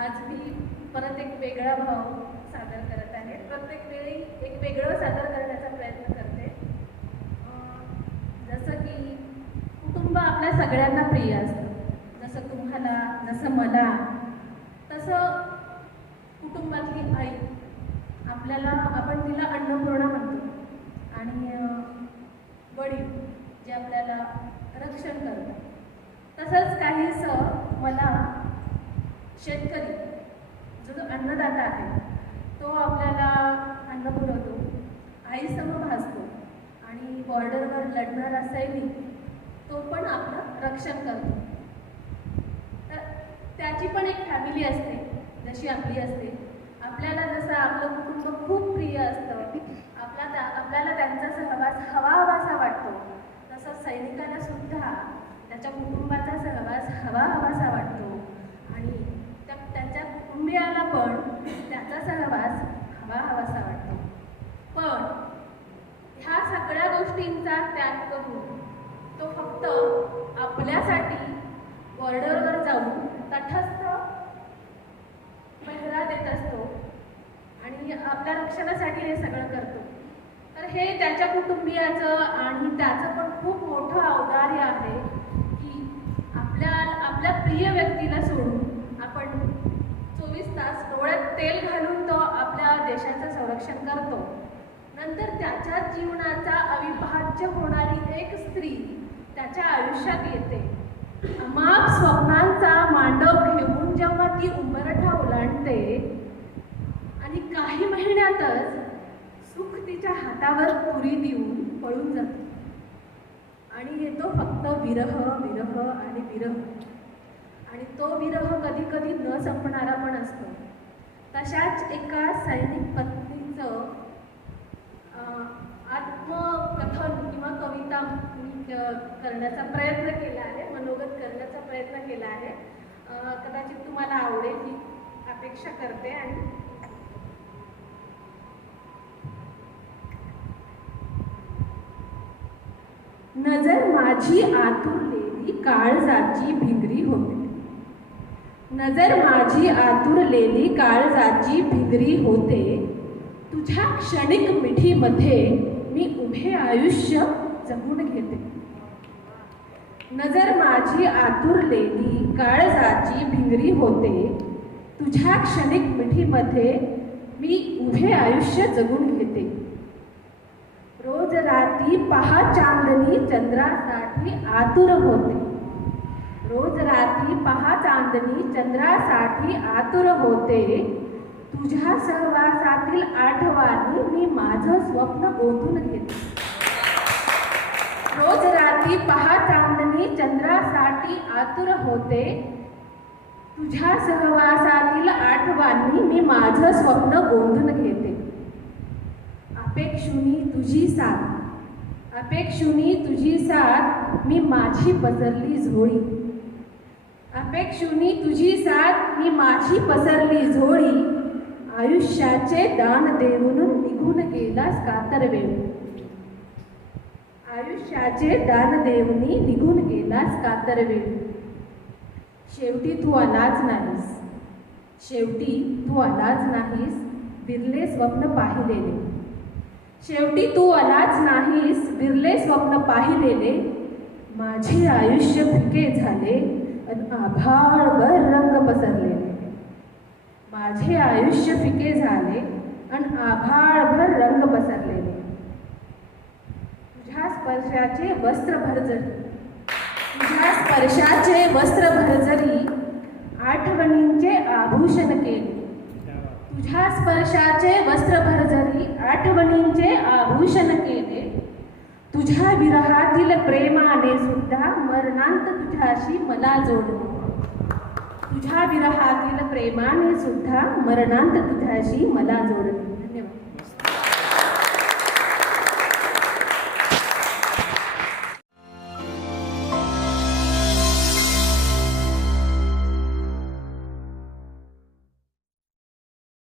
आज मी परत एक वेगळा भाव सादर करत आहे. प्रत्येक वेळी एक वेगळं सादर करण्याचा प्रयत्न करते. जसं की कुटुंब आपल्या सगळ्यांना प्रिय असतं. जसं तुम्हाला जसं मला तसं कुटुंबातली आई आपल्याला आपण तिला अन्नपूर्णा म्हणतो. आणि वडील जे आपल्याला रक्षण करतात. तसंच काहीसं मला शेतकरी जो जो अन्नदाता आहे तो आपल्याला अन्न पुरवतो आईसम भासतो आणि बॉर्डरवर लढणारा सैनिक तो पण आपलं रक्षण करतो. तर त्याची पण एक फॅमिली असते जशी आपली असते. आपल्याला जसं आपलं कुटुंब खूप प्रिय असतं आपला त्या आपल्याला त्यांचा सहवास हवा हवासा वाटतो. तसं सैनिकाला सुद्धा त्याच्या कुटुंबाचा सहवास हवा हवासा वाटतो आणि त्या त्याच्या कुटुंबियाला पण त्याचा सहवास हवा हवासा वाटतो. पण ह्या सगळ्या गोष्टींचा त्याग करून तो फक्त आपल्यासाठी बॉर्डरवर जाऊन तटस्थ पहरा देत असतो आणि आपल्या रक्षणासाठी हे सगळं करतो. तर हे त्याच्या कुटुंबियाचं आणि त्याचं पण खूप मोठं औदार्य आहे की आपल्या आपल्या प्रिय व्यक्तीला सोडून तास डोळ्यात तेल घालून तो आपल्या देशाचं संरक्षण करतो. नंतर त्याच्या जीवनाचा अविभाज्य होणारी एक स्त्री त्याच्या आयुष्यात येते. अमाप स्वप्नांचा मांडव घेऊन जेव्हा ती उंबरठा ओलांडते आणि काही महिन्यातच सुख तिच्या हातावर पुरी देऊन पळून जातो. आणि येतो फक्त विरह विरह आणि विरह. आणि तो विरह कधी कधी न संपणारा पण असतो. तशाच एका सैनिक पत्नीचं आत्मकथन किंवा कविता मी करण्याचा प्रयत्न केला आहे मनोगत करण्याचा प्रयत्न केला आहे. कदाचित तुम्हाला आवडेल ही अपेक्षा करते आणि नजर माझी आतुरलेली काळजाची भिंगरी होते. नजर माझी आतुरलेली काळजाची भिंगरी होते. तुझ्या क्षणिक मिठीमध्ये मी उभे आयुष्य जगून घेते. नजर माझी आतुरलेली काळजाची भिंगरी होते. तुझ्या क्षणिक मिठीमध्ये मी उभे आयुष्य जगून घेते. रोज रात्री पहा चांदणी चंद्रासाठी आतुर होते. रोज रात्री पहा चांदणी चंद्रासाठी आतुर होते. तुझ्या सहवासातील आठवणी मी माझं स्वप्न गोंधून घेते. रोज रात्री पहा चांदणी चंद्रासाठी आतुर होते. तुझ्या सहवासातील आठवणी मी माझं स्वप्न गोंधून घेते. अपेक्षुनी तुझी साथ. अपेक्षुनी तुझी साथ मी माझी पसरली झोळी. अपेक्षुनी तुझी साथ मी माझी पसरली झोळी. आयुष्याचे दान देऊन निघून गेलास कातरवेळ. आयुष्याचे दान देऊनी निघून गेलास कातरवेळ. शेवटी तू आलाच नाहीस. शेवटी तू आलाच नाहीस विरले स्वप्न पाहिलेले. शेवटी तू आलाच नाहीस विरले स्वप्न पाहिलेले. माझे आयुष्य फिके झाले. अन आभाळभर रंग पसरलेले माझे आयुष्य फिके झाले आणि आभाळभर रंग पसरलेले तुझ्या स्पर्शाचे वस्त्र भरजरी तुझ्या स्पर्शाचे वस्त्र भरजरी आठवणींचे आभूषण केले. तुझ्या स्पर्शाचे वस्त्र भरजरी आठवणींचे आभूषण केले. तुझ्या विरहातील प्रेमाने सुद्धा मरणांत तुझ्याशी मला जोडले. तुझ्या विरहातील प्रेमाने सुद्धा मरणांत तुझ्याशी मला जोडले. धन्यवाद.